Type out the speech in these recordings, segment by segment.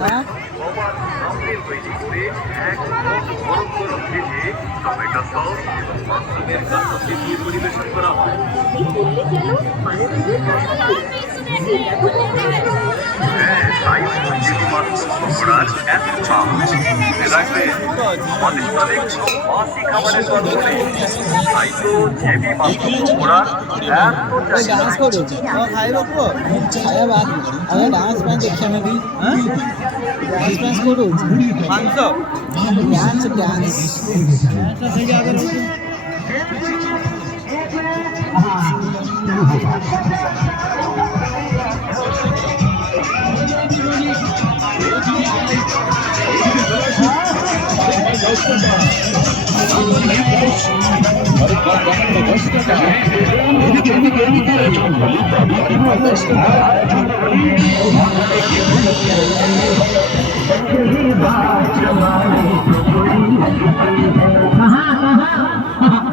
হ্যাঁ সবার সামনে তৈরি করে একদম গরম গরম ভেজে টমেটো সস এবং মাশরুমের কাঁচাতে দিয়ে পরিবেশন করা হয়। হ্যাঁ, তাই তো জেবি মাশরুম পকোড়ার এত নাম। মনে রাখবেন, আমাদের সাথে কোনো বাসি খাবারের দরকার নেই। তাই তো জেবি মাশরুম পকোড়ার এত চাহিদা। डांस करो खाइब को खाया बात अरे डांस में देखिए मैं भी हां डांस डांस करो 500 डांस डांस ऐसा सही आ गया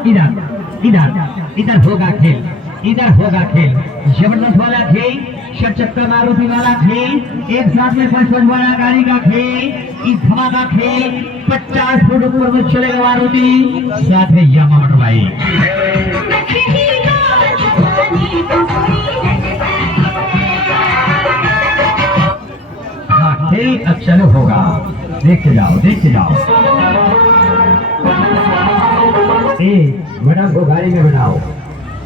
इधर इधर इधर होगा खेल, इधर होगा खेल, जबरदस्त वाला खेल, षटचक्कर मारुति वाला खेल, एक साथ में 55 वाला गाड़ी का खेल, इस धमाका खेल 50 फुट ऊपर में चलेगा मारुति, साथ में यामा मोटर बाइक। हाँ खेल अब चालू होगा, देखते जाओ देखते जाओ। मैडम को गाड़ी में बनाओ।